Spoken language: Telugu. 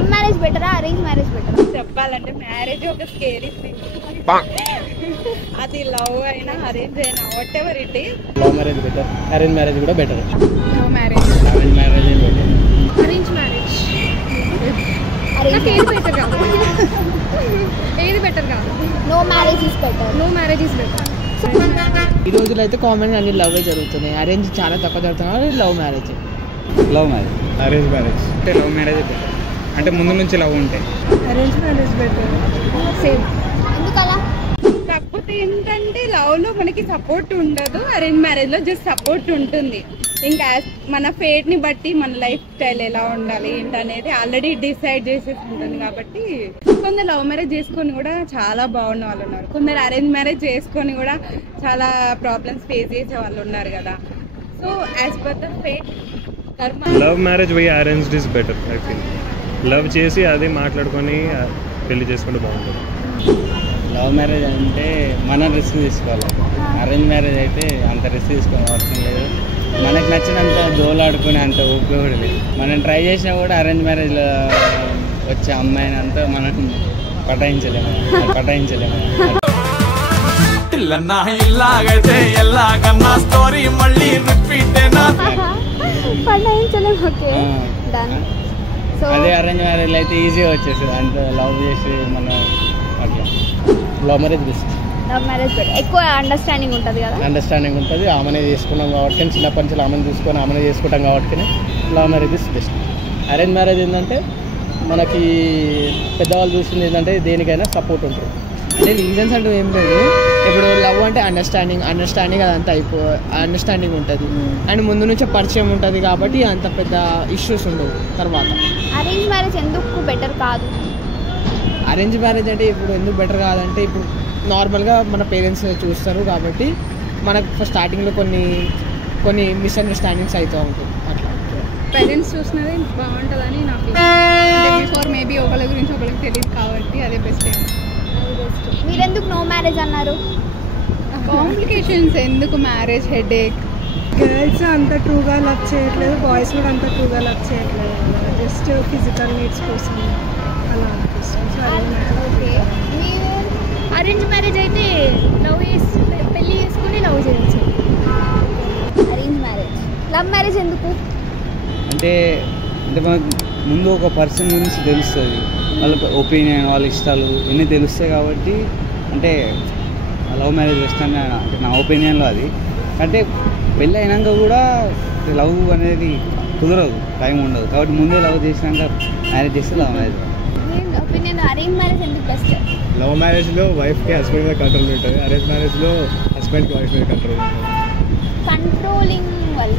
లవ్ మ్యారేజ్ బెటరా అరేంజ్ మ్యారేజ్ బెటరా? చెప్పాలంటే మ్యారేజ్ ఒక స్కేరీ థింగ్. అది లవ్ అయినా అరేంజ్ అయినా whatever it is. Love marriage better, arrange marriage కూడా better. No marriage. Arrange marriage better. Arrange marriage. ఏది బెటర్ కాదు, ఏది బెటర్ కాదు. No marriage is better. No marriage is better. ఈ రోజుల్లో అయితే కామన్ అన్ని లవ్ జరుగుతున్నాయి. అరేంజ్ చాలా తక్కువ జరుగుతున్నాయి. Love marriage. Love marriage. Arrange marriage అంటే లవ్ మ్యారేజ్ బెటర్. అంటే ముందు నుంచి లవ్ ఉంటాయి. Arrange marriage better. సేమ్. ఎందుకలా? కాకపోతే ఏంటంటే లవ్ లో మనకి సపోర్ట్ ఉండదు, అరేంజ్ మ్యారేజ్ లో జస్ట్ సపోర్ట్ ఉంటుంది. ఇంకా మన ఫేట్ ని బట్టి మన లైఫ్ స్టైల్ ఎలా ఉండాలి ఏంటనేది ఆల్రెడీ డిసైడ్ చేసేసి ఉంటుంది. కాబట్టి కొందరు లవ్ మ్యారేజ్ చేసుకొని కూడా చాలా బాగున్న వాళ్ళు ఉన్నారు, కొందరు అరేంజ్ మ్యారేజ్ చేసుకొని కూడా చాలా ప్రాబ్లమ్స్ ఫేస్ చేసే వాళ్ళు ఉన్నారు కదా. So as per the fate love marriage why arranged is better. I feel love చేసి అదే మాట్లాడుకొని పెళ్లి చేసుకుంటే బాగుంటుంది. లవ్ మ్యారేజ్ అంటే మనం రిస్క్ తీసుకోవాలి. అరేంజ్ మ్యారేజ్ అయితే అంత రిస్క్ తీసుకోవాలి అవసరం లేదు. మనకు నచ్చినంత దోలాడుకునే అంత ఓపిక కూడా లేదు. మనం ట్రై చేసినా కూడా అరేంజ్ మ్యారేజ్లో వచ్చే అమ్మాయిని అంతా మనం పటాయించలేము. అదే అరేంజ్ మ్యారేజ్ అయితే ఈజీగా వచ్చేస్తుంది. అంత లవ్ చేసి మనం అట్లా. Love marriage best. Love marriage better. ఎక్కువ అండర్స్టాండింగ్ ఉంటుంది కదా. అండర్స్టాండింగ్ ఉంటుంది. ఆమెనే చేసుకున్నాం కాబట్టి, చిన్నప్పటి నుంచి ఆమెను చూసుకొని ఆమెనే చేసుకుంటాం కాబట్టి love marriage is best. Arrange marriage ఏంటంటే మనకి పెద్దవాళ్ళు చూసింది ఏంటంటే దేనికైనా సపోర్ట్ ఉంటుంది. అంటే రీజన్స్ అంటూ ఏం లేదు. ఇప్పుడు లవ్ అంటే అండర్స్టాండింగ్ అదంతా అండర్స్టాండింగ్ ఉంటుంది అండ్ ముందు నుంచే పరిచయం ఉంటుంది కాబట్టి అంత పెద్ద ఇష్యూస్ ఉండవు. తర్వాత అరేంజ్ మ్యారేజ్ ఎందుకు బెటర్ కాదు? అరేంజ్ మ్యారేజ్ అంటే ఇప్పుడు ఎందుకు బెటర్ కాదంటే ఇప్పుడు నార్మల్గా మన పేరెంట్స్ చూస్తారు కాబట్టి మనకు స్టార్టింగ్లో కొన్ని మిస్అండర్స్టాండింగ్స్ అవుతూ ఉంటుంది. అట్లా పేరెంట్స్ చూసినది బాగుంటుందని నాకు బిఫోర్ మేబీ ఒకరి గురించి ఒకరికి తెలియదు కాబట్టి అదే బెస్ట్. మీరెందుకు నో మ్యారేజ్ అన్నారు? కాంప్లికేషన్స్ ఎందుకు, మ్యారేజ్ హెడేక్. గర్ల్స్ అంత ట్రూగా లవ్ చేయట్లేదు, బాయ్స్ కూడా అంత ట్రూగా లవ్ చేయట్లేదు. జస్ట్ ఫిజికల్ నీడ్స్ కోసం అలా అనిపిస్తుంది. అరేంజ్ మ్యారేజ్ అయితే పెళ్లి చేసుకుని లవ్ చేయొచ్చు. Arrange marriage. లవ్ మ్యారేజ్ ఎందుకు అంటే మనకు ముందు ఒక పర్సన్ గురించి తెలుస్తుంది, వాళ్ళ ఒపీనియన్, వాళ్ళ ఇష్టాలు ఇవన్నీ తెలుస్తాయి కాబట్టి అంటే లవ్ మ్యారేజ్ వేస్తాను అంటే నా ఒపీనియన్లో. అది అంటే పెళ్ళి అయినాక కూడా లవ్ అనేది కుదరదు, టైం ఉండదు కాబట్టి ముందే లవ్ చేసినాక మ్యారేజ్ చేస్తే love marriage. Opinion arrange marriage ఎందుకు బెస్ట్? లవ్ మ్యారేజ్లో వైఫ్కి హస్బెండ్ మీద కంట్రోల్ ఉంటుంది, అరేంజ్ మ్యారేజ్లో హస్బెండ్కి వైఫ్ మీద కంట్రోల్ ఉంటుంది. కంట్రోలింగ్ వల్ల